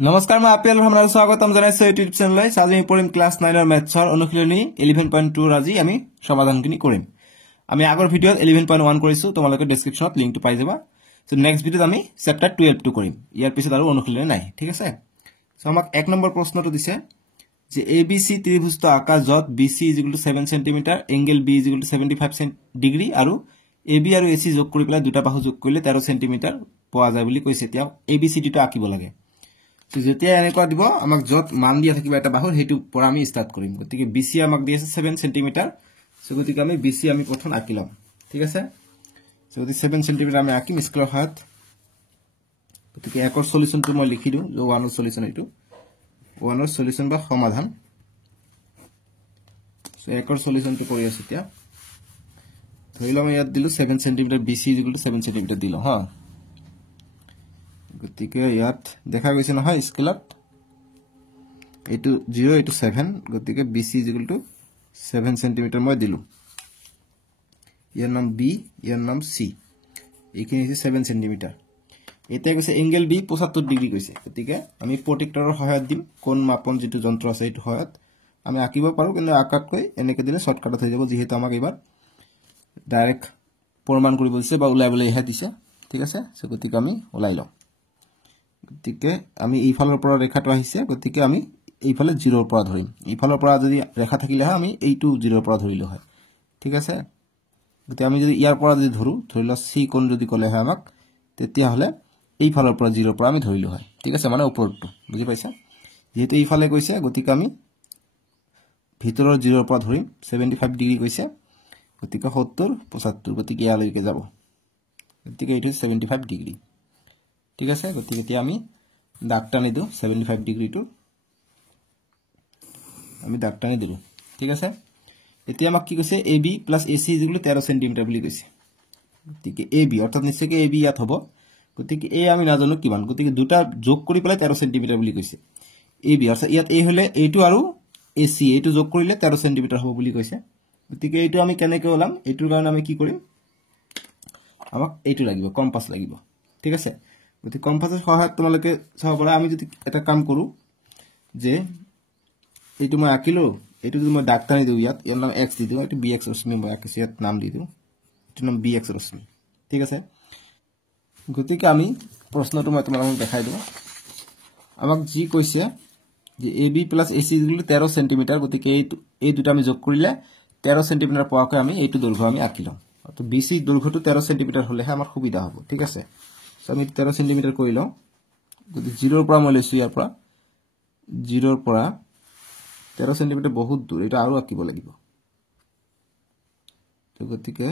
নমস্কাৰ মই আপিল আপোনালোকক স্বাগতম জনাইছো ইউটিউব চেনেললৈ আজি আমি পঢ়িম ক্লাস 9 ৰ মেথছৰ অনুশীলনী 11.2 আজি আমি সমাধানখিনি কৰিম আমি আগৰ ভিডিঅত 11.1 কৰিছো তোমালোকে ডেসক্ৰিপচনত লিংকটো পাই যাবা সো নেক্সট ভিডিঅত আমি চেপ্টাৰ 12 টো কৰিম ইয়াৰ পিছত আৰু অনুশীলনী নাই ঠিক আছে সো আমাক এক নম্বৰ প্ৰশ্নটো দিছে যে ABC ত্ৰিভুজটো আকাৰ যত BC 7 cm angle B 75 degree আৰু AB আৰু AC যোগ কৰি পেলাই দুটা বাহু যোগ কৰিলে 13 cm পোৱা যায় বুলি কৈছে এতিয়া ABCD টো আঁকিব লাগে যেতিয়া এনেকুৱা দিব আমাক যত মান দিয়া থাকিবা এটা বাহুৰ হেতু পৰা আমি স্টাৰ্ট কৰিম গতিকে BC আমাক দি আছে 7 cm সো গতিকে আমি BC আমি প্ৰথম আঁকি লম ঠিক আছে সো গতিকে 7 cm আমি আঁকিম স্কয়াৰ হাত গতিকে একৰ সলিউশনটো মই লিখি দিও যে 1 ৰ সলিউশন এটো 1 ৰ সলিউশন বা সমাধান সো একৰ সলিউশনটো কৰি আছো এতিয়া ধৰিলাম ইয়াত দিলো 7 cm BC 7 cm দিলো হা গতিকে ইয়াত দেখা গৈছে নহয় স্কেলত এটো 0 এটো 7 গতিকে BC 7 cm মই দিলু ইয়াৰ নাম B ইয়াৰ নাম C এইখিনি আছে 7 cm এটা কৈছে এংগল B 75 ডিগ্ৰী কৈছে গতিকে আমি প্ৰটেক্টৰৰ সহায়ত দিম কোন মাপন যেটো যন্ত্ৰ আছে এটো সহায়ত আমি আঁকিব পাৰো কিন্তু আকাতকৈ এনেকে দিলে শৰ্টকাটত হৈ যাব যেহেতু আমাক এবাৰ ডাইৰেক্ট প্ৰমাণ কৰিব দিছে বা উলাইবলৈ ইহা দিছে ঠিক আছে সো গতিকে আমি উলাই লম গতিকে আমি এইফালৰ পৰা ৰেখাটো আহিছে গতিকে আমি এইফালে 0 ৰ পৰা ধৰিম এইফালৰ পৰা যদি ৰেখা থাকিলে আমি এইটো 0 ৰ পৰা ধৰিলো হয় ঠিক আছে গতিকে আমি যদি ইয়াৰ পৰা যদি ধৰিলো C কোণ যদি কলে হয় আমাক তেতিয়া হলে এইফালৰ পৰা 0 ৰ পৰা আমি ধৰিলো হয় ঠিক আছে মানে ওপৰটো বুজি পাইছা যেহেতু এইফালে কৈছে গতিকে আমি ভিতৰৰ 0 ৰ পৰা ধৰিম 75 ডিগ্ৰী কৈছে গতিকে 70 75 গতিকে ইয়ালৈকে যাব গতিকে এইটো 75 ডিগ্ৰী ঠিক আছে গতিকে এতিয়া আমি দাগ টানি দিও 75 ডিগ্ৰী টু আমি দাগ টানি দিলো ঠিক আছে এতিয়া আমাক কি কৈছে AB + AC 13 cm বুলি কৈছে গতিকে AB অৰ্থাৎ নিশ্চয়কৈ AB ইয়াত হ'ব গতিকে A আমি নাজানো কিমান গতিকে দুটা যোগ কৰি পেলাই 13 cm বুলি কৈছে AB অৰ্থাৎ ইয়াত A হলে এইটো আৰু AC এইটো যোগ কৰিলে 13 cm হ'ব বুলি কৈছে গতিকে এইটো আমি কেনেকৈ ওলাম এইটোৰ কাৰণে আমি কি কৰিম আমাক এইটো লাগিব কম্পাস লাগিব ঠিক আছে গতি কম্পাসৰ সহায়ত তোমালোকে চাব পাৰা আমি যদি এটা কাম কৰো যে এইটো মই আঁকিলো এইটো যদি মই দাগ টানি দিও ইয়াত ইয়াৰ নাম x দি দিও এইটো bx ৰশ্মি মই আঁকিছো ইয়াত নাম দি দিও এইটো নাম bx ৰশ্মি ঠিক আছে গতিকে আমি প্ৰশ্নটো মই তোমালোকক দেখাই দিও আমাক যি কৈছে যে AB + AC 13 cm গতিকে এই দুটা আমি যোগ কৰিলে 13 cm পোৱাকৈ আমি এইটো দৈৰ্ঘ্য আমি আঁকিলাম তো BC দৈৰ্ঘ্যটো 13 cm হলেহে আমাৰ সুবিধা হ'ব ঠিক আছে সো আমি 13 cm কৰি লও গতিকে 0 ৰ পৰা মই লৈছো ইয়াৰ পৰা 0 ৰ পৰা 13 cm বহুত দূৰ এটা আৰু আঁকিব লাগিব তো গতিকে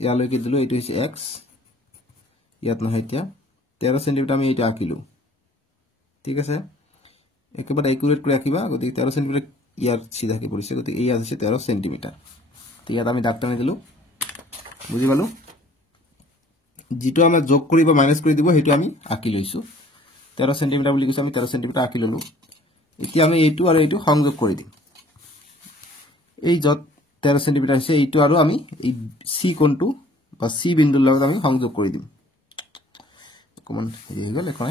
ইয়ালৈকে দিলো এইটো হৈছে x ইয়াত নহয় এতিয়া 13 cm আমি এটা আঁকিলো ঠিক আছে একেবাৰে একুৰেট কৰি আঁকিবা গতিকে 13 cm ইয়াৰ সিধাকে পৰিছে গতিকে এই আছে 13 cm তো ইয়াত আমি দাগ টানি দিলো বুজি পালো যেটো আমরা যোগ কৰি বা মাইনাস কৰি দিব হেতু আমি আঁকি লৈছো 13 cm বুলি কৈছে আমি 13 cm আঁকি ললো এতিয়া আমি এইটো আৰু এইটো সংযোগ কৰি দিম এই যত 13 cm আছে এইটো আৰু আমি এই C কোণটো বা C বিন্দুৰ লগত আমি সংযোগ কৰি দিম কমন হৈ গল এখন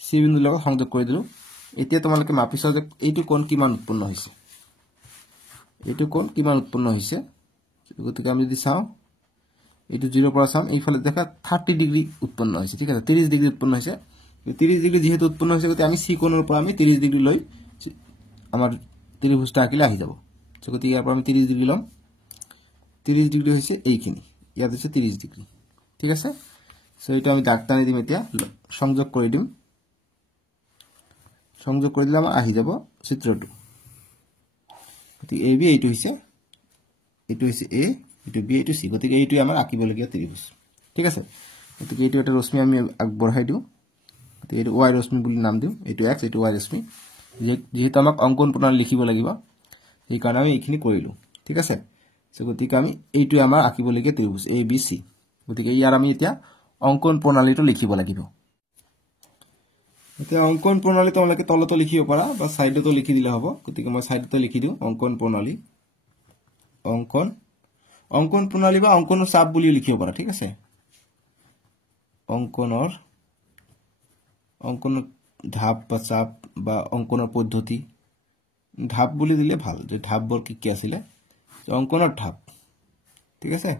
C বিন্দুৰ লগত সংযোগ কৰি দিলো এতিয়া তোমালোকে মাপিছা যে এইটো কোণ কিমান উৎপন্ন হৈছে এইটো কোণ কিমান উৎপন্ন হৈছে গতিকে আমি যদি চাও এইটো 0 পৰা চাম এইফালে দেখা 30 ডিগ্ৰী উৎপন্ন হৈছে ঠিক আছে 30 ডিগ্ৰী উৎপন্ন হৈছে 30 ডিগ্ৰী যেহেতু উৎপন্ন হৈছে গতি আমি C কোণৰ পৰা আমি 30 ডিগ্ৰী লৈ আমাৰ ত্ৰিভুজটা আঁকিলে আহি যাব গতি ইয়াৰ পৰা আমি 30 ডিগ্ৰী লম 30 ডিগ্ৰী হৈছে এইখিনি ইয়াত আছে 30 ডিগ্ৰী ঠিক আছে সো এটা আমি দাগ টানি দিম এতিয়া সংযোগ কৰি দিম সংযোগ কৰি দিলে আমাৰ আহি যাব চিত্ৰটো গতি AB এইটো হৈছে A এটো B এটো C গতিকে এইটো আমাৰ আঁকিবলগীয়া ত্ৰিভুজ ঠিক আছে গতিকে এইটো এটা ৰশ্মি আমি আগবঢ়াই দিও গতিকে এইটো y ৰশ্মি বুলি নাম দিও এইটো x এইটো y ৰশ্মি যেহেতু আমাক অঙ্কন প্ৰণালী লিখিব লাগিব এই কাৰণে আমি এইখিনি কৰিলো ঠিক আছে সো গতিকে আমি এইটো আমাৰ আঁকিবলগীয়া ত্ৰিভুজ ABC গতিকে ইয়াৰ আমি এতিয়া অঙ্কন প্ৰণালীটো লিখিব লাগিব এতিয়া অঙ্কন প্ৰণালী তোমালোকে তলতো লিখিব পাৰা বা সাইডতো লিখি দিলে হ'ব গতিকে মই সাইডতো লিখি দিও অঙ্কন প্ৰণালী অঙ্কন প্ৰণালী বা অঙ্কনৰ চাপ বুলি লিখিব পাৰা ঠিক আছে অঙ্কনৰ অঙ্কন ধাপ বা চাপ বা অঙ্কনৰ পদ্ধতি ধাপ বুলি দিলে ভাল যে ধাপবোৰ কি কি আছিল অঙ্কনৰ ধাপ ঠিক আছে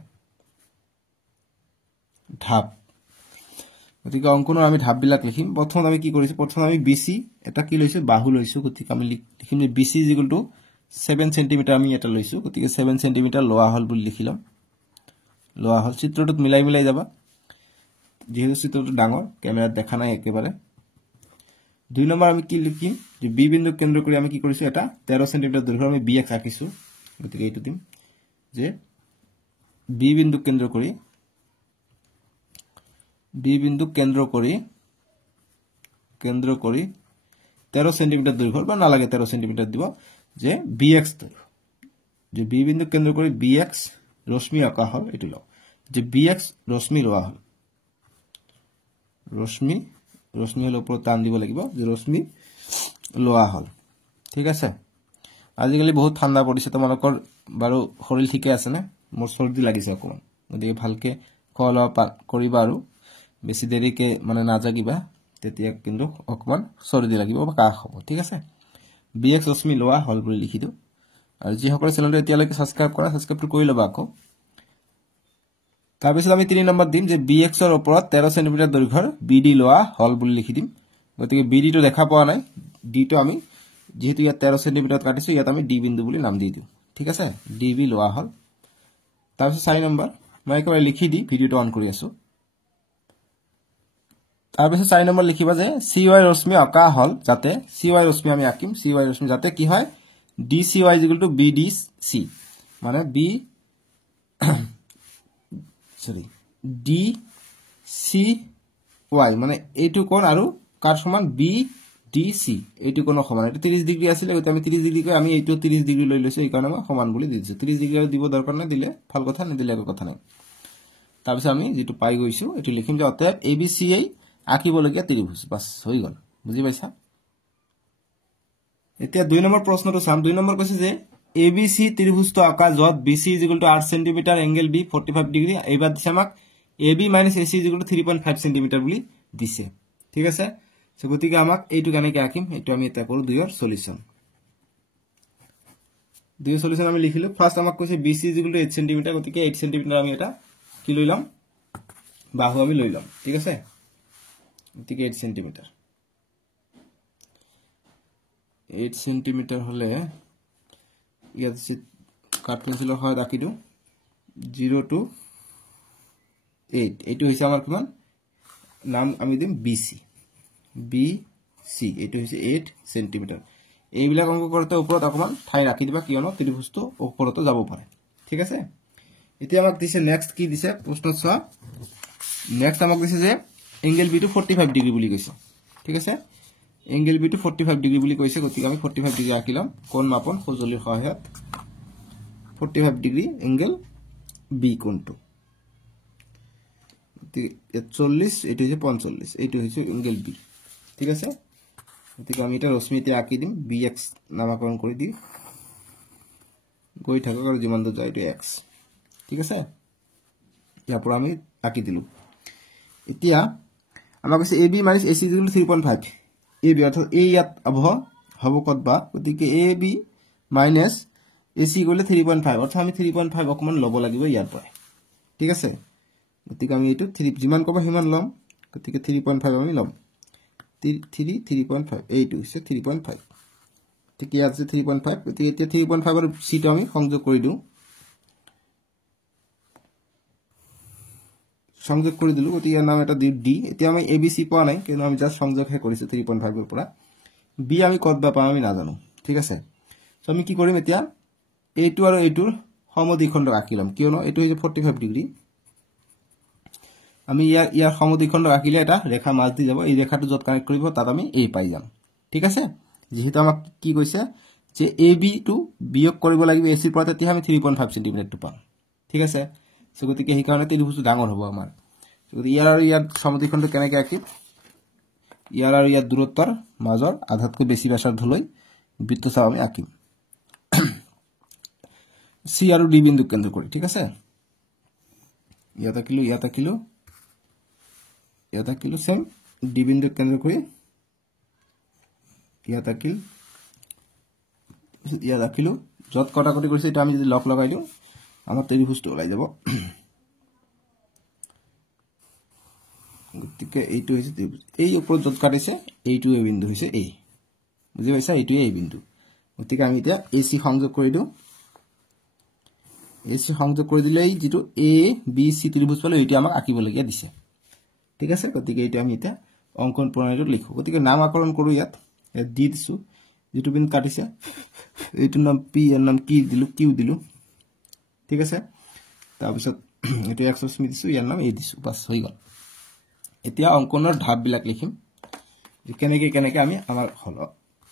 ধাপ গতিকে অঙ্কনৰ আমি ধাপ বিলাক লিখিম প্ৰথম আমি কি কৰিছো প্ৰথম আমি বিসি এটা কি লৈছো বাহু লৈছো গতিকে আমি লিখিম যে বিসি = 7 cm আমি এটা লৈছো গতিকে 7 cm লোৱা হল বুলি লিখিলাম লোৱা হল চিত্ৰটোত মিলাই যাবা যেহেতু চিত্ৰটো ডাঙৰ ক্যামেৰাত দেখা নাই একেবাৰে 2 নম্বৰ আমি কি লিখিম যে বি বিন্দু কেন্দ্ৰ কৰি আমি কি কৰিছো এটা 13 cm দৈৰ্ঘ্যৰ আমি bx আঁকিছো গতিকে এইটো দিম যে বি বিন্দু কেন্দ্ৰ কৰি কেন্দ্ৰ কৰি 13 cm দৈৰ্ঘ্যৰ বা নালাগে 13 cm দিব যে bx দৈৰ্ঘ্য যে বি বিন্দু কেন্দ্ৰ কৰি bx ৰশ্মি আঁকা হল এটো লও যে bx ৰশ্মি লোৱা হল ৰশ্মি হল ওপৰত টান দিব লাগিব যে ৰশ্মি লোৱা হল ঠিক আছে আজিকালি বহুত ঠাণ্ডা পৰিছে তোমালোকৰ বাৰু শৰীৰ ঠিকে আছে না মোৰ সৰ্দি লাগিছে অকমান গতিকে ভালকে কল কৰিবা আৰু বেছি দেৰিকে মানে না জাগিবা তেতিয়া কিন্তু অকমান সৰ্দি লাগিব বা কাহ হ'ব ঠিক আছে bx ৰশ্মি লোৱা হল বুলি লিখি দিও আৰু যি সকলে চেনেলটো এতিয়ালৈকে সাবস্ক্ৰাইবটো কৰি লবা আকৌ তাৰপিছত আমি 3 নম্বৰ দিম যে bx ৰ ওপৰত 13 cm দৈৰ্ঘ্যৰ bd লোৱা হল বুলি লিখি দিম গতিকে bd টো দেখা পোৱা নাই d টো আমি যেহেতু ইয়া 13 cm কাটিছো ইয়াত আমি d বিন্দু বুলি নাম দি দিও ঠিক আছে db লোৱা হল তাৰপিছত 4 নম্বৰ মই একেবাৰে লিখি দি ভিডিওটো অন কৰি আছো তাৰপিছত 4 নম্বৰ লিখিবা যে cy ৰশ্মি আঁকা হল যাতে cy ৰশ্মি আমি আঁকিম cy ৰশ্মি যাতে কি হয় dcy = bdc মানে dcy মানে এইটো কোণ আৰু কাৰ সমান bdc এইটো কোণ সমান এটা 30 ডিগ্ৰী আছিল গতে আমি 30 ডিগ্ৰী আমি এইটো 30 ডিগ্ৰী লৈ লৈছো এই কাৰণে আমি সমান বুলি দিছো 30 ডিগ্ৰী দিব দৰকাৰ নাই দিলে ভাল কথা নিদিলে একো কথা নাই তাৰপিছত আমি যেটো পাই গৈছো এটো লিখিম যে অতএব abca আঁকিবলগীয়া ত্ৰিভুজ বাস হৈ গল বুজি পাইছা এতিয়া 2 নম্বৰ প্ৰশ্নটো চাম 2 নম্বৰ কৈছে যে ABC ত্ৰিভুজটো আঁকা যত BC = 8 cm angle B 45 degree এইবাৰ দিছে আমাক AB - AC = 3.5 cm বুলি দিছে ঠিক আছে সো গতিকে আমাক এইটো কেনেকৈ আঁকিম এইটো আমি এটা কৰো 2 ৰ সলিউশন আমি লিখিলো ফার্স্ট আমাক কৈছে BC = 8 cm গতিকে 8 cm আমি এটা কি লইলাম বাহু আমি লইলাম ঠিক আছে গতিকে 8 cm 8 cm হলে ইয়াত কাট পেন্সিলৰ হয় ৰাখি দিও 0 to 8 এইটো হৈছে আমাৰ কিমান নাম আমি দিম BC এইটো হৈছে 8 cm এইবিলাক অংক কৰতে ওপৰত অকমান ঠাই ৰাখি দিবা কিয়নো ত্ৰিভুজটো ওপৰতো যাব পাৰে ঠিক আছে এতিয়া আমাক দিছে নেক্সট কি দিছে প্ৰশ্ন চোৱা নেক্সট আমাক দিছে যে এংগল B টো 45 ডিগ্ৰী বুলি কৈছে ঠিক আছে এংগল B টো 45 ডিগ্ৰী বুলি কৈছে গতিকে আমি 45 ডিগ্ৰী আঁকিলাম কোণ মাপন সজলিৰ সহায়ত 45 ডিগ্ৰী এংগল B কোণটো গতিকে 40 এটো হৈছে 45 এটো হৈছে এংগল B ঠিক আছে গতিকে আমি এটা ৰশ্মিতে আঁকি দিম bx নামকৰণ কৰি দি গৈ থাকক আৰু যিমান দূৰ যায় এটো x ঠিক আছে ইয়াৰ পৰা আমি আঁকি দিলো এতিয়া আমাক কৈছে AB - AC = 3.5 AB অর্থাৎ A ইয়াত হ'ব কতবা গতিকে AB - AC গলে 3.5 অর্থাৎ আমি 3.5 অকমান লব লাগিব ইয়াৰ পৰা ঠিক আছে গতিকে আমি এইটো 3 যিমান কবা হিমান লম গতিকে 3.5 আমি লম 3.5 এইটো হৈছে 3.5 ঠিক আছে 3.5 গতিকে এতিয়া 3.5 ৰ সিটো আমি সংযোগ কৰি দিও সংযোগ কৰি দিলো গতিকে ইয়াৰ নাম এটা দি D এতিয়া আমি ABC পোৱা নাই কিন্তু আমি জাস্ট সংযোগহে কৰিছো 3.5 ৰ পৰা B আমি কতবা পাম আমি নাজানো ঠিক আছে সো আমি কি কৰিম এতিয়া এইটো আৰু এইটোৰ সমদ্বিখণ্ড আঁকিলাম কিয়নো এইটো হৈছে 45 ডিগ্ৰী আমি ইয়াৰ সমদ্বিখণ্ড আঁকিলে এটা ৰেখা মাছ দি যাব এই ৰেখাটো যত কানেক্ট কৰিব তাত আমি A পাই যাম ঠিক আছে যেহেতু আমাক কি কৈছে যে AB টো বিয়োগ কৰিব লাগিব AC ৰ পৰা তেতিয়া আমি 3.5 cm টো পাম ঠিক আছে সো গতিকে এই কাৰণে ত্ৰিভুজটো ডাঙৰ হ'ব আমাৰ গতিকে ইয়াৰ আৰু ইয়াৰ সমদ্বিখণ্ড কেনেকৈ আঁকিম ইয়াৰ আৰু ইয়াৰ দূৰত্বৰ মাজৰ আধাতকৈ বেছি ব্যাসাৰ্ধ লৈ বৃত্তচাপ আমি আঁকিম C আৰু D বিন্দু কেন্দ্ৰ কৰি ঠিক আছে ইয়াত আঁকিলো সেম ডি বিন্দুত কেন্দ্ৰ কৰি ইয়াত আঁকিল ইয়াত আঁকিলো য'ত কটাকটি কৰিছে এটা আমি যদি লক লগাই দিওঁ আমাৰ ত্ৰিভুজটো ওলাই যাব গতিকে এইটো হৈছে ত্ৰিভুজ এই ওপৰত য'ত কাটিছে এইটো এই বিন্দু হৈছে এই বুজি পাইছা এইটো এই বিন্দু গতিকে আমি এতিয়া এসি সংযোগ কৰি দিওঁ এসি সংযোগ কৰি দিলে যেটো এ বি সি ত্ৰিভুজ পালে এইটো আমাক আঁকিবলগীয়া দিছে ঠিক আছে গতিকে এইটো আমি এতিয়া অঙ্কন প্ৰণালীত লিখো গতিকে নামকৰণ কৰো ইয়াত দি দিছো যেটো বিন্দু কাটিছে এইটো নাম পি এৰ নাম কি দিলু কিউ দিলু ঠিক আছে তাৰ পিছত এটো এক্স ৰশ্মি দিছো ইয়াৰ নাম এ দিছো বাস হৈ গল এতিয়া অঙ্কনৰ ধাপ বিলাক লিখিম যে কেনেকে আমি আমাৰ হল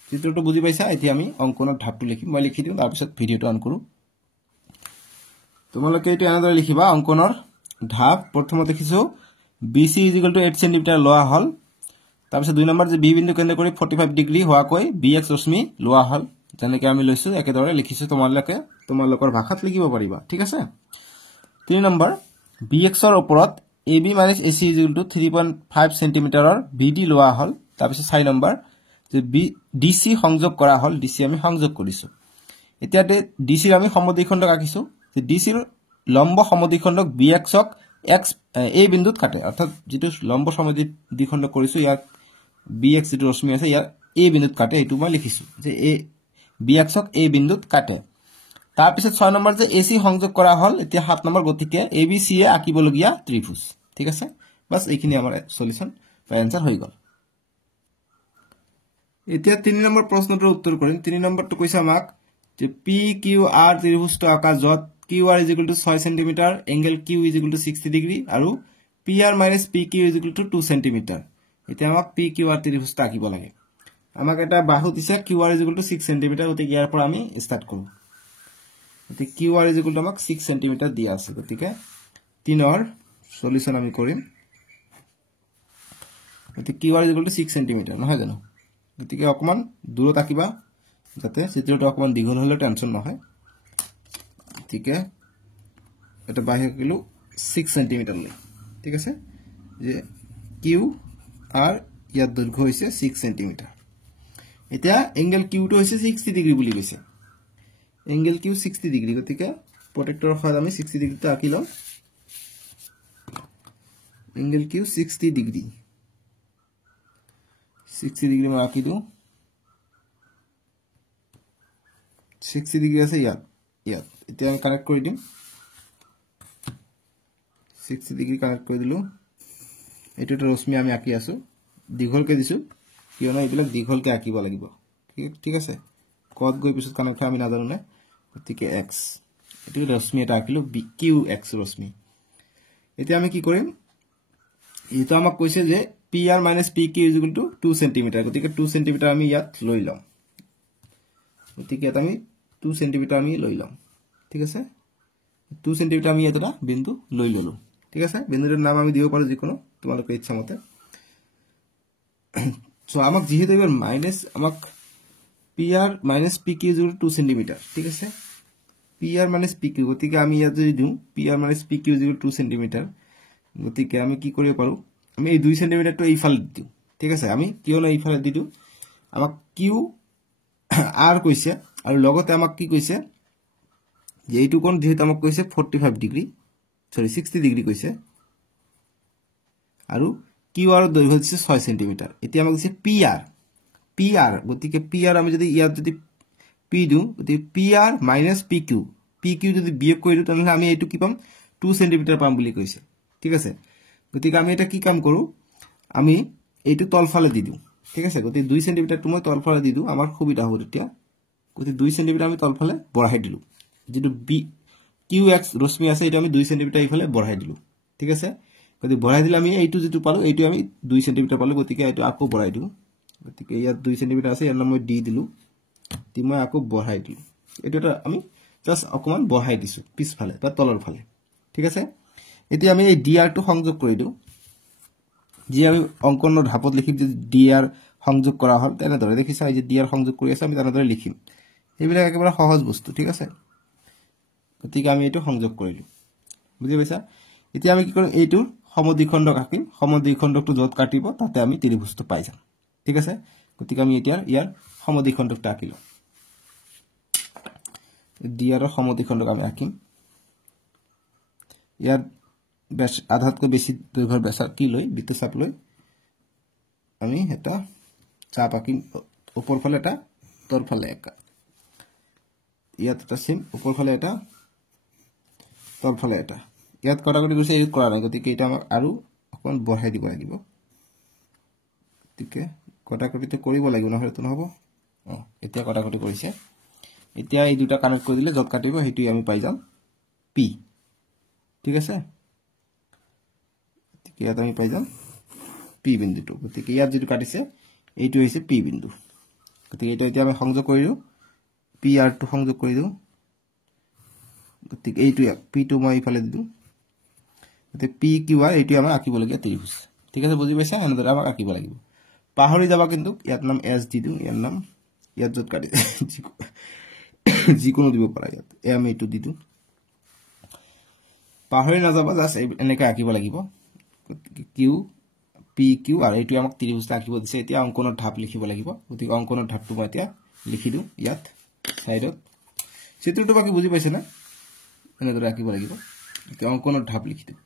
চিত্ৰটো বুজি পাইছা এতিয়া আমি অঙ্কনৰ ধাপটো লিখিম মই লিখি দিম তাৰ পিছত ভিডিওটো অন কৰো তোমালোকে এইটো এনেদৰে লিখিবা অঙ্কনৰ ধাপ প্ৰথমতে দেখিছো BC = 8 cm লোৱা হল তাৰ পিছত দুই নম্বৰ যে বি বিন্দু কেন্দ্ৰ কৰি 45 ডিগ্ৰী হোৱাকৈ BX ৰশ্মি লোৱা হল যেনেকৈ আমি লৈছো একেদৰে লিখিছো তোমালোকৰ ভাষাত লিখিব পাৰিবা ঠিক আছে 3 নম্বৰ BX ৰ ওপৰত AB - AC = 3.5 cm ৰ BD লোৱা হল তাৰ পিছত 4 নম্বৰ যে DC সংযোগ কৰা হল DC আমি সংযোগ কৰিছো এতিয়া DC ৰ আমি সমদ্বিখণ্ডক আঁকিছো যে DC ৰ লম্ব সমদ্বিখণ্ডক BX ক x a বিন্দুত কাটে অৰ্থাৎ যেটো লম্ব সমদ্বিখণ্ড কৰিছো ইয়াক BX যেটো ৰশ্মি আছে ইয়াৰ a বিন্দুত কাটে এটো মই লিখিছো যে a BX ক a বিন্দুত কাটে তাৰ পিছত 6 নম্বৰ যে AC সংযোগ কৰা হল এতিয়া 7 নম্বৰ গতিকে ABC এ আঁকিবলগীয়া ত্ৰিভুজ ঠিক আছে বাস এইখিনি আমাৰ সলিউশন বা আনসাৰ হৈ গল এতিয়া 3 নম্বৰ প্ৰশ্নটোৰ উত্তৰ কৰিম 3 নম্বৰটো কৈছে আমাক যে PQR ত্ৰিভুজটো আঁকা যত QR = 6 cm angle Q = 60 degree আৰু PR - PQ = 2 cm এতিয়া আমাক PQR ত্ৰিভুজটো আঁকিব লাগে আমাক এটা বাহু দিছে QR = 6 cm গতিকে ইয়াৰ পৰা আমি স্টাৰ্ট কৰো গতিকে QR = আমাক 6 cm দিয়া আছে গতিকে 3 ৰ সলিউশন আমি কৰিম গতিকে QR = 6 cm নহয় জানো গতিকে অকমান দূৰত আঁকিবা যাতে চিত্ৰটো অকমান দীঘল হলে টেনচন নহয় গতিকে এটা বাহু আঁকিলো 6 cm লৈ ঠিক আছে যে QR ইয়াত দৈৰ্ঘ্য হৈছে 6 cm এতিয়া এংগল Q টো হৈছে 60 ডিগ্ৰী বুলি কৈছে এংগল Q 60 ডিগ্ৰী গতিকে প্ৰটেক্টৰৰ সহায়ত আমি 60 ডিগ্ৰীটো আঁকি লম এংগল Q 60 ডিগ্ৰী 60 ডিগ্ৰী মই আঁকি দিও 60 ডিগ্ৰী আছে ইয়াত এতিয়া আমি কানেক্ট কৰি দিম 60 ডিগ্ৰী কানেক্ট কৰি দিলো এটোটো ৰশ্মি আমি আঁকি আছো দীঘলকে দিছো কিয়নো এইবিলাক দীঘলকে আঁকিব লাগিব ঠিক আছে কত গৈ পিছত কানেক্ট আমি নাজানো না গতিকে x এটো ৰশ্মি এটা আঁকিলো QX ৰশ্মি এতিয়া আমি কি কৰিম এইটো আমাক কৈছে যে PR - PQ = 2 cm গতিকে 2 cm আমি ইয়াত লৈ লম গতিকে এটা আমি 2 cm আমি লৈ লম ঠিক আছে 2 cm আমি এটা বিন্দু লৈ ললো ঠিক আছে বিন্দুৰ নাম আমি দিব পাৰো যিকোনো তোমালোকৰ ইচ্ছা মতে সো আমাক যেহেতু এবাৰ মাইনাস আমাক PR - PQ = 2 cm ঠিক আছে PR - PQ গতিকে আমি ইয়াত যদি দিও PR - PQ = 2 cm গতিকে আমি কি কৰিব পাৰো আমি এই 2 cm টো এইফালে দিও ঠিক আছে আমি কিয়নো এইফালে দি দিও আমাক QR কৈছে আৰু লগতে আমাক কি কৈছে যে এইটো কোণ যেহেতু আমাক কৈছে 45 ডিগ্ৰী সৰি 60 ডিগ্ৰী কৈছে আৰু QR দৈৰ্ঘ্য হৈছে 6 cm এতিয়া আমাক কৈছে PR গতিকে PR আমি যদি ইয়াত যদি P দিও গতিকে PR - PQ যদি বিয়োগ কৰি দিও তেনহলে আমি এইটো কি পাম 2 cm পাম বুলি কৈছে ঠিক আছে গতিকে আমি এটা কি কাম কৰো আমি এইটো তলফালে দি দিও ঠিক আছে গতিকে 2 cm টো মই তলফালে দি দিও আমাৰ সুবিধা হ'ব তেতিয়া গতিকে 2 cm আমি তলফালে বঢ়াই দিলো যেটো QX ৰশ্মি আছে এটা আমি 2 cm এইফালে বঢ়াই দিলো ঠিক আছে গতিকে বঢ়াই দিলে আমি এইটো যেটো পালো এইটো আমি 2 cm পালো গতিকে এইটো আকৌ বঢ়াই দিও গতিকে ইয়াত 2 cm আছে ইয়াৰ নাম মই দি দিলো তি মই আকৌ বঢ়াই দিলো এটোটা আমি জাস্ট অকমান বঢ়াই দিছো পিছফালে বা তলৰ ফালে ঠিক আছে এতিয়া আমি এই DR টো সংযোগ কৰি দিও যি আমি অঙ্কনৰ ধাপত লিখিম যে DR সংযোগ কৰা হল তেনে ধৰে দেখিছা এই যে DR সংযোগ কৰি আছে আমি তেনে ধৰে লিখিম এইবিলাক একেবাৰে সহজ বস্তু ঠিক আছে গতিকে আমি এটো সংযোগ কৰিলো বুজি পাইছা এতিয়া আমি কি কৰিম এইটো সমদ্বিখণ্ডক আঁকিম সমদ্বিখণ্ডকটো য'ত কাটিব তাতে আমি ত্ৰিভুজটো পাই যাম ঠিক আছে গতিকে আমি এতিয়া ইয়াৰ সমদ্বিখণ্ডকটো আঁকিলো ডিআৰৰ সমদ্বিখণ্ডক আমি আঁকিম ইয়াৰ আধাতকৈ বেছি দৈৰ্ঘ্যৰ ব্যাসাৰ্ধ কি লৈ বৃত্তচাপ লৈ আমি এটা চাপ আঁকিম ওপৰ ফালে এটা তল ফালে একা ইয়াত এটা সিম ওপৰ ফালে এটা তল ফালে এটা ইয়াত কটাকটি কৰিছে এই কৰা নাই গতিকে এটা আমাক আৰু অকণ বঢ়াই দিব লাগিব গতিকে কটাকটিটো কৰিব লাগিব নহলে তো নহব এতিয়া কটাকটি কৰিছে এতিয়া এই দুটা কানেক্ট কৰি দিলে যত কাটিব হেতু আমি পাই যাম পি ঠিক আছে গতিকে ইয়াত আমি পাই যাম পি বিন্দুটো গতিকে ইয়াত যেটো কাটিছে এইটো হৈছে পি বিন্দু গতিকে এটা এতিয়া আমি সংযোগ কৰিলো পি আৰ টু সংযোগ কৰি দিও গতিকে এইটো পি2 মই ইফালে দিও গতিকে পি কিউ আর এইটো আমাৰ আঁকিব লগিয়া ত্ৰিভুজ ঠিক আছে বুজি পাইছা এনেদৰে আমাক আঁকিব লাগিব পাহৰি যাবা কিন্তু ইয়াত নাম এস দি দিও ইয়াৰ নাম ইয়াত যত কাটি যিকোনো দিব পাৰা ইয়াত এম এইটো দি দিও পাহৰি নাযাবা জাস্ট এনেকৈ আঁকিব লাগিব কিউ পি কিউ আৰ এইটো আমাক ত্ৰিভুজটা আঁকিব দিছে এতিয়া অংকনৰ ধাপ লিখিব লাগিব গতিকে অংকনৰ ধাপটো মই এতিয়া লিখি দিও ইয়াত সাইডত চিত্ৰটো বাকি বুজি পাইছে না এনেদৰে আঁকিব লাগিব এতিয়া অংকনৰ ধাপ লিখি দিও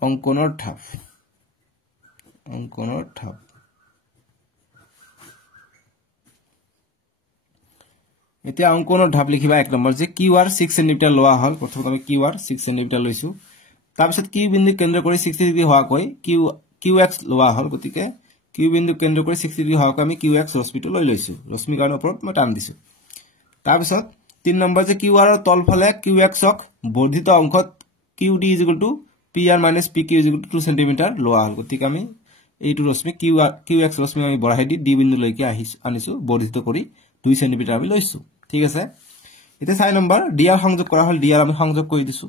অংকনৰ ধাপ এতিয়া অংকনৰ ধাপ লিখিবা এক নম্বৰ যে কিউ আৰ 6 সেমি লোৱা হল প্ৰথমতে আমি কিউ আৰ 6 সেমি লৈছো তাৰপিছত কিউ বিন্দু কেন্দ্ৰ কৰি 60 ডিগ্ৰী হোৱাকৈ কিউ এক্স লোৱা হল গতিকে কিউ বিন্দু কেন্দ্ৰ কৰি 60 ডিগ্ৰী হোৱাকৈ আমি কিউ এক্স ৰশ্মিটো লৈ লৈছো ৰশ্মি কাৰণ ওপৰত মই টান দিছো তাৰপিছত 3 নম্বৰ যে কিউ আৰৰ তলফালে কিউ এক্সক বৰ্ধিত অংশত Q D P R minus P Q 2 সেমি লোৱা হল গতিকে আমি এইটো ৰশ্মি কিউ এক্স ৰশ্মি আমি বঢ়াই দি ডি বিন্দু লৈকে আনিছো বৰ্ধিত কৰি 2 সেমি আমি লৈছো ঠিক আছে এতিয়া 4 নম্বৰ ডি আৰ সংযোগ কৰা হল ডি আৰ আমি সংযোগ কৰি দিছো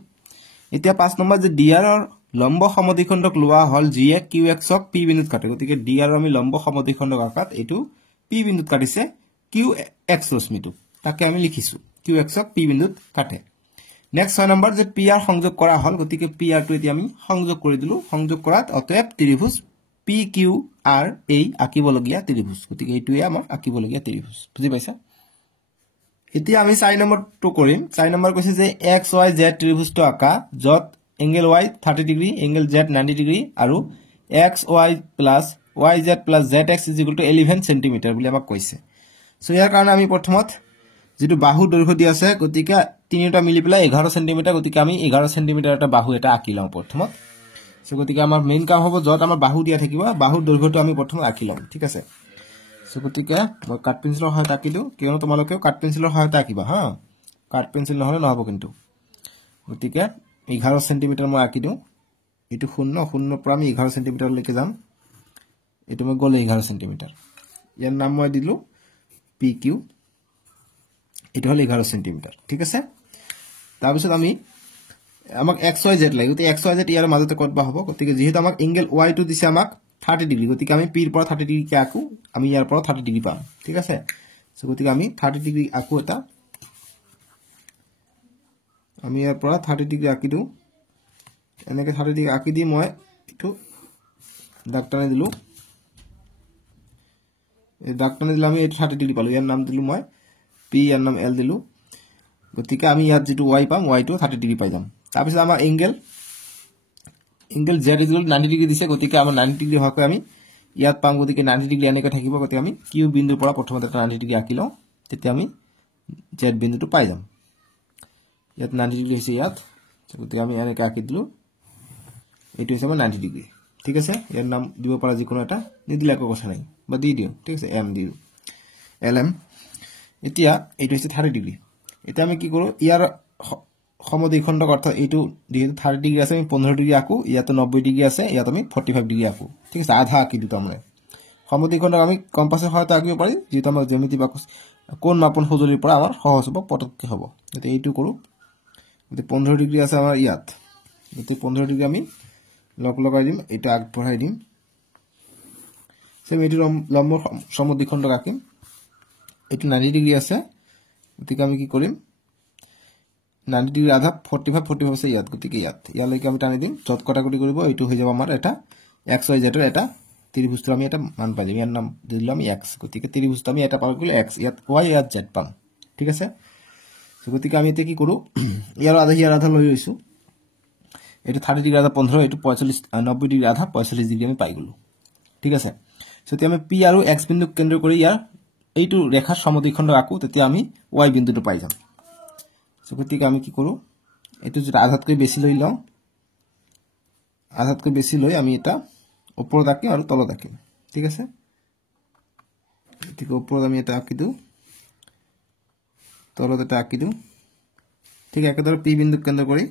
এতিয়া 5 নম্বৰ যে ডি আৰৰ লম্ব সমদ্বিখণ্ডক লোৱা হল যিয়ে কিউ এক্সক পি বিন্দুত কাটে গতিকে ডি আর আমি লম্ব সমদ্বিখণ্ডক আকাত এটো পি বিন্দুত কাটিছে কিউ এক্স ৰশ্মিটো তাকে আমি লিখিছো কিউ এক্সক পি বিন্দুত কাটে নেক্সট 6 নম্বৰ যে পি আৰ সংযোগ কৰা হল গতিকে পি আৰ টো এতিয়া আমি সংযোগ কৰি দিলো সংযোগ কৰাত অতএব ত্ৰিভুজ পি কিউ আৰ এই আঁকিবলগীয়া ত্ৰিভুজ গতিকে এইটোৱে আমাৰ আঁকিবলগীয়া ত্ৰিভুজ বুজি পাইছা এতিয়া আমি 4 নম্বৰটো কৰিম 4 নম্বৰ কৈছে যে এক্স ওয়াই জেড ত্ৰিভুজটো আঁকা যত angle Y 30 degree angle Z 90 degree আৰু X Y plus Y Z plus Z X 11 centimetre বুলি আমাক কৈছে সো ইয়াৰ কাৰণে আমি প্ৰথমত যেটো বাহু দৈৰ্ঘ্য দি আছে গতিকে তিনিটা মিলি পেলাই 11 সেন্টিমিটাৰ গতিকে আমি 11 সেন্টিমিটাৰ এটা বাহু এটা আঁকি লওঁ প্ৰথমত সো গতিকে আমাৰ মেইন কাম হ'ব যত আমাৰ বাহু দিয়া থাকিব বাহুৰ দৈৰ্ঘ্যটো আমি প্ৰথমে আঁকি লওঁ ঠিক আছে সো গতিকে মই কাট পেন্সিলৰ সহায়ত আঁকি দিও কিয়নো তোমালোকে কাট পেন্সিলৰ সহায়ত আঁকিবা হা কাট পেন্সিল নহলে নহব কিন্তু গতিকে 11 সেন্টিমিটাৰ মই আঁকি দিও এটো শূন্য পৰা আমি 11 সেন্টিমিটাৰ লৈকে যাম এটো মই গলে 11 সেন্টিমিটাৰ ইয়াৰ নাম মই দিলো পি কিউ এটো হল 11 সেন্টিমিটাৰ ঠিক আছে তাৰ পিছত আমি আমাক এক্স ওয়াই জেড লাগে গতিকে এক্স ওয়াই জেড ইয়াৰ মাজতে কতবা হ'ব গতিকে যেহেতু আমাক এংগল ওয়াই টো দিছে আমাক 30 ডিগ্ৰী গতিকে আমি পি ৰ পৰা 30 ডিগ্ৰী কে আকো আমি ইয়াৰ পৰা 30 ডিগ্ৰী পাম ঠিক আছে সো গতিকে আমি 30 ডিগ্ৰী আকো এটা আমি ইয়াৰ পৰা 30 ডিগ্ৰী আকি দিও এনেকে 30 ডিগ্ৰী আকি দি মই এটো ডাক্টানে দিলো এই ডাক্টানে দিলে আমি 30 ডিগ্ৰী পালো ইয়াৰ নাম দিলো মই পি ইয়াৰ নাম এল দিলো গতিকে আমি ইয়াত যেটো ওয়াই পাম ওয়াই টো 30 ডিগ্ৰী পাই যাম তাৰপিছত আমাৰ এংগল জেড 90 ডিগ্ৰী দিছে গতিকে আমাৰ 90 ডিগ্ৰী হোৱাকৈ আমি ইয়াত পাম গতিকে 90 ডিগ্ৰী এনেকৈ থাকিব গতিকে আমি কিউ বিন্দুৰ পৰা প্ৰথমতে 90 ডিগ্ৰী আঁকি লওঁ তেতিয়া আমি জেড বিন্দুটো পাই যাম ইয়াত 90 ডিগ্ৰী হৈছে ইয়াত গতিকে আমি এনেকৈ আঁকি দিলো এইটো হৈছে 90 ডিগ্ৰী ঠিক আছে ইয়াৰ নাম দিব পৰা যিকোনো এটা নিদিলে একো কথা নাই বা দি দিও ঠিক আছে এম দিও এলএম এতিয়া এইটো হৈছে 30 ডিগ্ৰী এতিয়া আমি কি কৰো ইয়াৰ সমদ্বিখণ্ডক অৰ্থাৎ এইটো যেহেতু 30 ডিগ্ৰী আছে আমি 15 ডিগ্ৰী আকো ইয়াত 90 ডিগ্ৰী আছে ইয়াত আমি 45 ডিগ্ৰী আকো ঠিক আছে আধা আকি দিও তাৰমানে সমদ্বিখণ্ডক আমি কম্পাসৰ সহায়ত আকিব পাৰি যেটো আমাৰ জ্যামিতি বা কোণ মাপন সঁজুলিৰ পৰা আমাৰ সহজ হ'ব পটককে হ'ব এতিয়া এইটো কৰো এতিয়া 15 ডিগ্ৰী আছে আমাৰ ইয়াত এতিয়া 15 ডিগ্ৰী আমি লগাই দিম এটা আগবঢ়াই দিম সেম এইটো লম্ব সমদ্বিখণ্ডক আকিম এটো 90 ডিগ্ৰী আছে গতিকে আমি কি কৰিম 90 ডিগ্ৰী আধা 45 আছে ইয়াত গতিকে ইয়ালৈকে আমি টানি দিম যত কটাকটি কৰিব এইটো হৈ যাব আমাৰ এটা x y z ৰ এটা ত্ৰিভুজটো আমি এটা মান পাই যাম ইয়াৰ নাম দিলাম আমি x গতিকে ত্ৰিভুজটো আমি এটা পাব গলে x ইয়াত y ইয়াত z পাম ঠিক আছে সো গতিকে আমি এতিয়া কি কৰো ইয়াৰ আধা লৈ লৈছো এটো 30 ডিগ্ৰী আধা 15 এটো 45 90 ডিগ্ৰী আধা 45 ডিগ্ৰী আমি পাই গলো ঠিক আছে সো এতিয়া আমি p আৰু x বিন্দু কেন্দ্ৰ কৰি ইয়াৰ এইটো ৰেখাৰ সমদ্বিখণ্ড আঁকো তেতিয়া আমি y বিন্দুটো পাই যাম সো গতিকে আমি কি কৰো এটো যেটা আধাতকৈ বেছি লৈ লওঁ আধাতকৈ বেছি লৈ আমি এটা ওপৰত আঁকিম আৰু তলত আঁকিম ঠিক আছে ঠিক ওপৰত আমি এটা আঁকি দিও তলত এটা আঁকি দিও ঠিক একেদৰে p বিন্দু কেন্দ্ৰ কৰি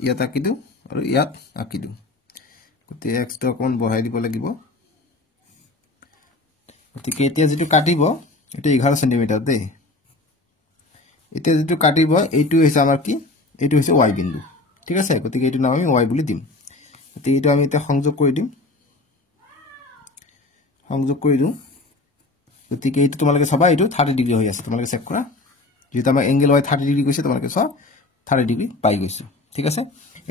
ইয়াত আঁকি দিও আৰু ইয়াত আঁকি দিও গতিকে x টো অকমান বঢ়াই দিব লাগিব গতিকে এতিয়া যেটো কাটিব এটা 11 সেন্টিমিটাৰ দে এতিয়া যেটো কাটিব এইটো হৈছে আমাৰ কি এইটো হৈছে y বিন্দু ঠিক আছে গতিকে এইটো নাম আমি y বুলি দিম গতিকে এইটো আমি এটা সংযোগ কৰি দিম গতিকে এইটো তোমালোকে চাবা এইটো 30 ডিগ্ৰী হৈ আছে তোমালোকে চেক কৰা যেটা আমাৰ এংগেল y 30 ডিগ্ৰী কৈছে তোমালোকে চোৱা 30 ডিগ্ৰী পাই গৈছে ঠিক আছে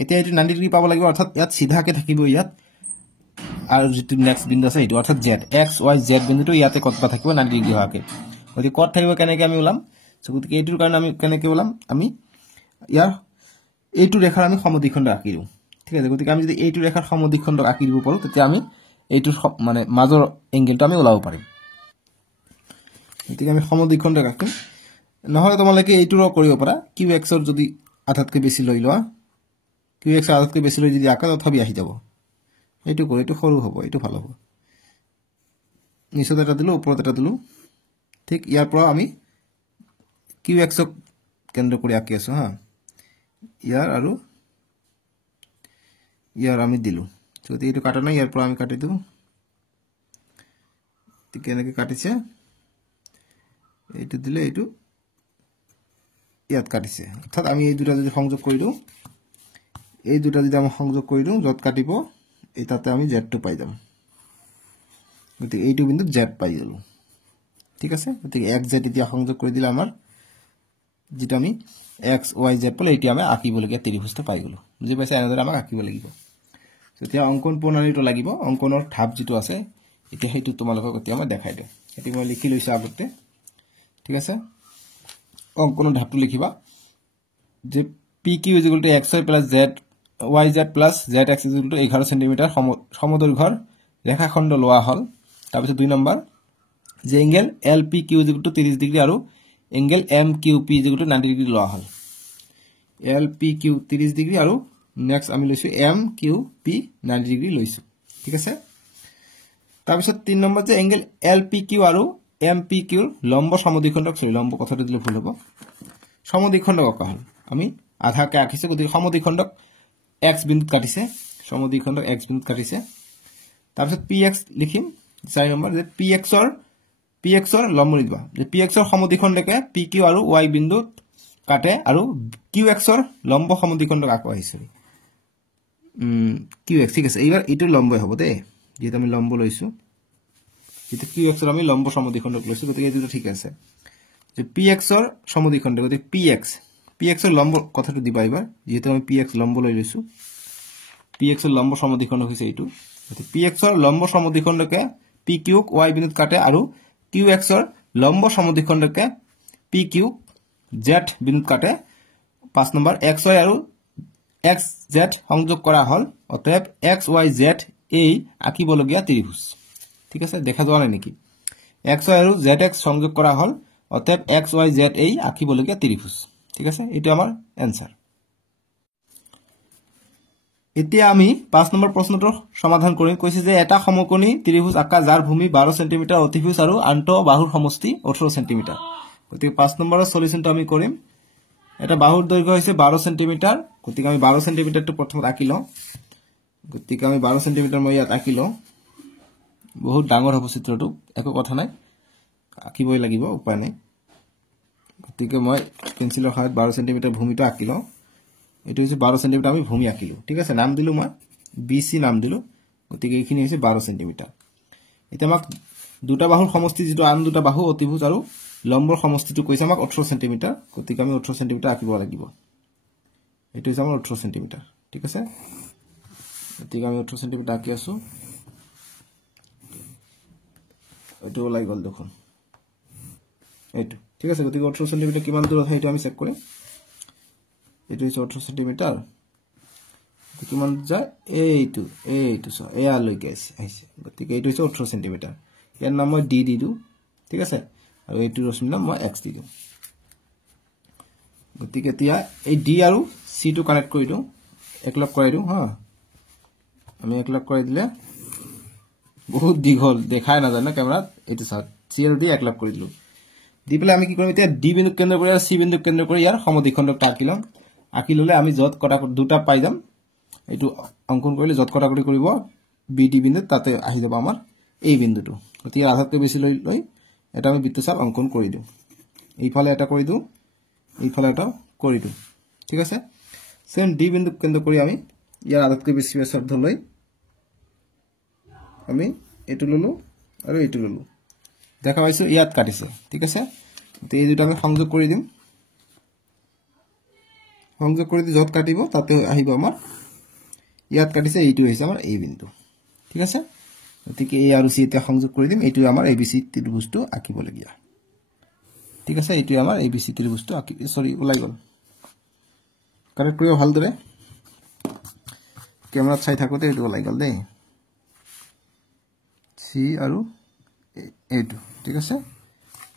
এতিয়া এইটো 90 ডিগ্ৰী পাব লাগিব অৰ্থাৎ ইয়াত সিধাকে থাকিব ইয়াত আৰু যেটো নেক্সট বিন্দু আছে এইটো অৰ্থাৎ z x y z বিন্দুটো ইয়াতে কতবা থাকিব 90 ডিগ্ৰী হোৱাকে গতিকে কত থাকিব কেনেকৈ আমি ওলাম সো গতিকে এইটোৰ কাৰণে আমি কেনেকৈ ওলাম আমি ইয়াৰ এইটো ৰেখাৰ আমি সমদ্বিখণ্ড আঁকি দিও ঠিক আছে গতিকে আমি যদি এইটো ৰেখাৰ সমদ্বিখণ্ড আঁকি দিব পাৰো তেতিয়া আমি এইটোৰ মানে মাজৰ এংগেলটো আমি ওলাব পাৰিম গতিকে আমি সমদ্বিখণ্ড আঁকিম নহলে তোমালোকে এইটোৰ কৰিব পাৰা qx ৰ যদি আধাতকৈ বেছি লৈ লোৱা qx ৰ আধাতকৈ বেছি লৈ যদি আঁকা তথাপি আহি যাব এইটো কৰি এইটো সৰু হ'ব এইটো ভাল হ'ব নিচত এটা দিলো ওপৰত এটা দিলো ঠিক ইয়াৰ পৰা আমি qx ক কেন্দ্ৰ কৰি আঁকি আছো হা ইয়াৰ আৰু ইয়াৰ আমি দিলো যদি এইটো কাটা নাই ইয়াৰ পৰা আমি কাটি দিও ঠিক এনেকৈ কাটিছে এইটো দিলে এইটো ইয়াত কাটিছে অৰ্থাৎ আমি এই দুটা যদি সংযোগ কৰি দিও যত কাটিব এটাতে আমি z টো পাই যাম গতিকে এইটো বিন্দু z পাই গলো ঠিক আছে গতিকে x z এতিয়া সংযোগ কৰি দিলে আমাৰ যেটা আমি x y z পলে এতিয়া আমি আঁকিবলগীয়া ত্ৰিভুজটো পাই গলো বুজি পাইছে এনেদৰে আমাক আঁকিব লাগিব তেতিয়া অঙ্কন প্ৰণালীটো লাগিব অঙ্কনৰ ধাপ যেটো আছে এতিয়া হেতু তোমালোকক এতিয়া মই দেখাই দিম এটি মই লিখি লৈছো আগতে ঠিক আছে অঙ্কনৰ ধাপটো লিখিবা যে pq = xy + zyz + zx = 11 centimetre সমদৈৰ্ঘ্যৰ ৰেখাখণ্ড লোৱা হল তাৰপিছত 2 নম্বৰ যে এংগেল lpq = 30 ডিগ্ৰী আৰু এংগেল mqp = 90 ডিগ্ৰী লোৱা হল lpq 30 ডিগ্ৰী আৰু নেক্সট আমি লৈছো mqp 90 ডিগ্ৰী লৈছো ঠিক আছে তাৰপিছত 3 নম্বৰ যে এংগেল lpq আৰু mpq ৰ লম্ব সমদ্বিখণ্ডক লম্ব কথাটো দিলে ভুল হ'ব সমদ্বিখণ্ডক আঁকা হল আমি আধাকে আঁকিছে গতিকে সমদ্বিখণ্ডক x বিন্দুত কাটিছে সমদ্বিখণ্ডক x বিন্দুত কাটিছে তাৰপিছত px লিখিম 4 নম্বৰ যে px ৰ লম্ব দিবা যে px ৰ সমদ্বিখণ্ডকে pq আৰু y বিন্দুত কাটে আৰু qx ৰ লম্ব সমদ্বিখণ্ডক আঁকা হৈছে qx ঠিক আছে এইবাৰ ইটো লম্বই হ'ব দে যেটা আমি লম্ব লৈছো যেটা qx ৰ আমি লম্ব সমদ্বিখণ্ডক লৈছো গতিকে এইটো ঠিক আছে যে px ৰ সমদ্বিখণ্ড গতিকে px ৰ লম্ব কথাটো দিবা এবাৰ যেটা আমি px লম্ব লৈ লৈছো px ৰ লম্ব সমদ্বিখণ্ড হৈছে এইটো গতিকে px ৰ লম্ব সমদ্বিখণ্ডকে pq ক y বিন্দুত কাটে আৰু qx ৰ লম্ব সমদ্বিখণ্ডকে pq z বিন্দুত কাটে 5 নম্বৰ xy আৰু xz সংযোগ কৰা হল অতএব xyz এই আঁকিবলগীয়া ত্ৰিভুজ ঠিক আছে দেখা যোৱা নাই নেকি xy আৰু zx সংযোগ কৰা হল অতএব xyz এই আঁকিবলগীয়া ত্ৰিভুজ ঠিক আছে এটো আমাৰ आंसर এতিয়া আমি 5 নম্বৰ প্ৰশ্নটোৰ সমাধান কৰিম কৈছে যে এটা সমকোণী ত্ৰিভুজ আঁকা যাৰ ভূমি 12 সেন্টিমিটাৰ অতিভুজ আৰু আন্ত বাহুৰ সমষ্টি 18 সেন্টিমিটাৰ গতিকে 5 নম্বৰৰ সলিউশনটো আমি কৰিম এটা বাহুৰ দৈৰ্ঘ্য হৈছে 12 সেন্টিমিটাৰ গতিকে আমি 12 সেন্টিমিটাৰটো প্ৰথমত আঁকি লওঁ গতিকে আমি 12 সেন্টিমিটাৰ মই ইয়াত আঁকি লওঁ বহুত ডাঙৰ হ'ব চিত্ৰটো একো কথা নাই আঁকিবই লাগিব উপায় নাই গতিকে মই পেন্সিলৰ সহায়ত 12 সেন্টিমিটাৰ ভূমিটো আঁকি লওঁ এটো হৈছে 12 সেন্টিমিটাৰ আমি ভূমি আঁকিলো ঠিক আছে নাম দিলো মই BC নাম দিলো গতিকে এইখিনি হৈছে 12 সেন্টিমিটাৰ এতিয়া আমাক দুটা বাহুৰ সমষ্টি যেটো আন দুটা বাহু অতিভুজ আৰু লম্বৰ সমষ্টিটো কৈছে আমাক 18 সেন্টিমিটাৰ গতিকে আমি 18 সেন্টিমিটাৰ আঁকিব লাগিব এটো হৈছে আমাৰ 18 সেন্টিমিটাৰ ঠিক আছে গতিকে আমি 18 সেন্টিমিটাৰ আঁকি আছো এটো ওলাই গল দেখোন এটো ঠিক আছে গতিকে 18 সেন্টিমিটাৰ কিমান দূৰত হয় এটো আমি চেক কৰিম এটো হৈছে 18 সেন্টিমিটাৰ কিমান যায় এইটো সো এয়া লৈকে আছে গতিকে এইটো হৈছে 18 সেন্টিমিটাৰ ইয়াৰ নাম মই ডি দিদু ঠিক আছে আৰু এইটো ৰশ্মিৰ নাম মই এক্স দিদু গতিকে এতিয়া এই ডি আৰু সি টো কানেক্ট কৰি দিও একলগ কৰাই দিও হা আমি একলগ কৰাই দিলে বহুত দীঘল দেখাই না জানা ক্যামেৰাত এইটো সাত সি আৰু ডি একলগ কৰি দিলো দি পেলাই আমি কি কৰিম এতিয়া ডি বিন্দু কেন্দ্ৰ কৰি আৰু সি বিন্দু কেন্দ্ৰ কৰি ইয়াৰ সমদ্বিখণ্ডক আঁকিলাম আঁকি ললে আমি যত কটা দুটা পাই যাম এইটো অঙ্কন কৰিলে যত কটাকটি কৰিব বি ডি বিন্দু তাতে আহি যাব আমাৰ এই বিন্দুটো গতিকে আধাতকৈ বেছি লৈ এটা আমি বৃত্তচাপ অঙ্কন কৰি দিও এইফালে এটা কৰি দিও এইফালে এটা কৰি দিও ঠিক আছে সেম ডি বিন্দু কেন্দ্ৰ কৰি আমি ইয়াৰ আধাতকৈ বেছি ব্যাসাৰ্ধ লৈ আমি এটো ললো আৰু এটো ললো দেখা পাইছো ইয়াত কাটিছে ঠিক আছে তে এই দুটা আমি সংযোগ কৰি দিম সংযোগ কৰি দি যত কাটিব তাতে আহিব আমাৰ ইয়াত কাটিছে এইটো হৈছে আমাৰ এই বিন্দু ঠিক আছে গতিকে এই আৰু সি এটা সংযোগ কৰি দিম এইটো আমাৰ এবিসি ত্ৰিভুজটো আঁকিব লাগিয়া ঠিক আছে এইটো আমাৰ এবিসি ত্ৰিভুজটো আঁকি সৰি ওলাই গল কাৰেক্ট কৰিও ভাল দৰে ক্যামেৰাত চাই থাকোতে এইটো ওলাই গল দেই সি আৰু এইটো ঠিক আছে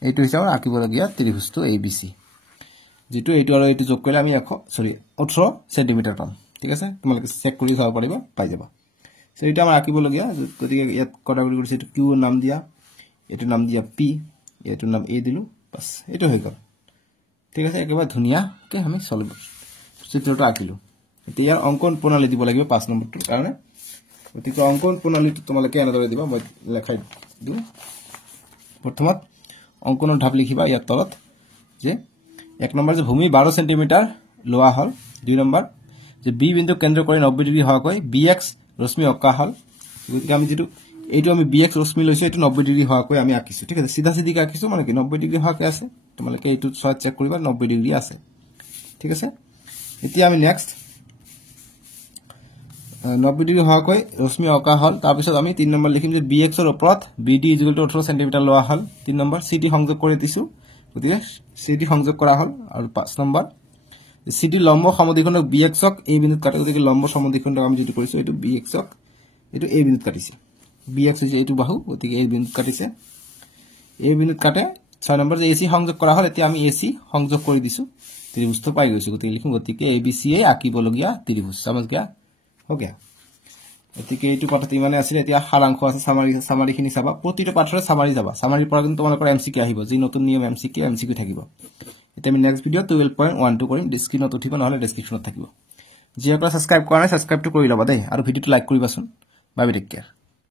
এইটো হৈছে আমাৰ আঁকিব লাগিয়া ত্ৰিভুজটো এবিসি যেটো এইটো আৰু এইটো যোগ কৰিলে আমি 18 সেন্টিমিটাৰ পাম ঠিক আছে তোমালোকে চেক কৰি চাব পাৰিবা পাই যাবা সো এটা আমাৰ আঁকিব লগিয়া গতিকে ইয়াত কটাকটি কৰিছে এটো কিউ নাম দিয়া এটো নাম দিয়া পি এটো নাম এ দিলু বাস এটো হৈ গল ঠিক আছে একেবাৰে ধুনিয়াকে আমি সলভ চিত্ৰটো আঁকিলো এতিয়া ইয়াৰ অঙ্কন প্ৰণালী দিব লাগিব 5 নম্বৰটোৰ কাৰণে গতিকে অঙ্কন প্ৰণালীটো তোমালোকে এনেদৰে দিবা মই লেখাই দিও প্ৰথমত অঙ্কনৰ ধাপ লিখিবা ইয়াৰ তলত যে 1 নম্বৰ যে ভূমি 12 সেন্টিমিটাৰ লোৱা হল 2 নম্বৰ যে বি বিন্দু কেন্দ্ৰ কৰি 90 ডিগ্ৰী হোৱাকৈ বিএক্স ৰশ্মি অঁকা হল গতিকে আমি যেটো এইটো আমি বিএক্স ৰশ্মি লৈছো এটো 90 ডিগ্ৰী হোৱাকৈ আমি আঁকিছো ঠিক আছে সিধা সিধি আঁকিছো মানে কি 90 ডিগ্ৰী হোৱাকৈ আছে তোমালোকে এইটো সহজ চেক কৰিবা 90 ডিগ্ৰী আছে ঠিক আছে এতিয়া আমি নেক্সট 90 ডিগ্ৰী হোৱাকৈ ৰশ্মি অঁকা হল তাৰ পিছত আমি 3 নম্বৰ লিখিম যে বিএক্স ৰ ওপৰত বিডি 18 সেন্টিমিটাৰ লোৱা হল 3 নম্বৰ সিডি সংযোগ কৰি দিছো গতিকে সিডি সংযোগ কৰা হল আৰু 5 নম্বৰ সিডি লম্ব সমদ্বিখণ্ডক বিএক্সক এই বিন্দুত কাটে গতিকে লম্ব সমদ্বিখণ্ডক আমি যেটো কৰিছো এটো বিএক্সক এটো এই বিন্দুত কাটিছে বিএক্স হৈছে এটো বাহু গতিকে এই বিন্দুত কাটিছে এই বিন্দুত কাটে 6 নম্বৰ যে এসি সংযোগ কৰা হল এতিয়া আমি এসি সংযোগ কৰি দিছো ত্ৰিভুজটো পাই গৈছো গতিকে লিখিম গতিকে এবিসি এ আঁকিব লগিয়া ত্ৰিভুজ समझ गया हो गया গতিকে এইটো কথাটি মানে আছিল এতিয়া সাৰাংশ আছে সামাৰিখিনি চাবা প্ৰতিটো পাঠৰে সামাৰি যাবা সামাৰি পৰা কিন্তু তোমালোকৰ এমসিকিউ আহিব যি নতুন নিয়ম এমসিকিউ থাকিব এটা আমি নেক্সট ভিডিও 12.12 কৰিম ডেসক্ৰিপচনত উঠিব নহলে ডেসক্ৰিপচনত থাকিব যিসকলে সাবস্ক্ৰাইব কৰা নাই সাবস্ক্ৰাইবটো কৰি লবা দেই আৰু ভিডিওটো লাইক কৰিবাচোন বাই বাই টেক কেয়াৰ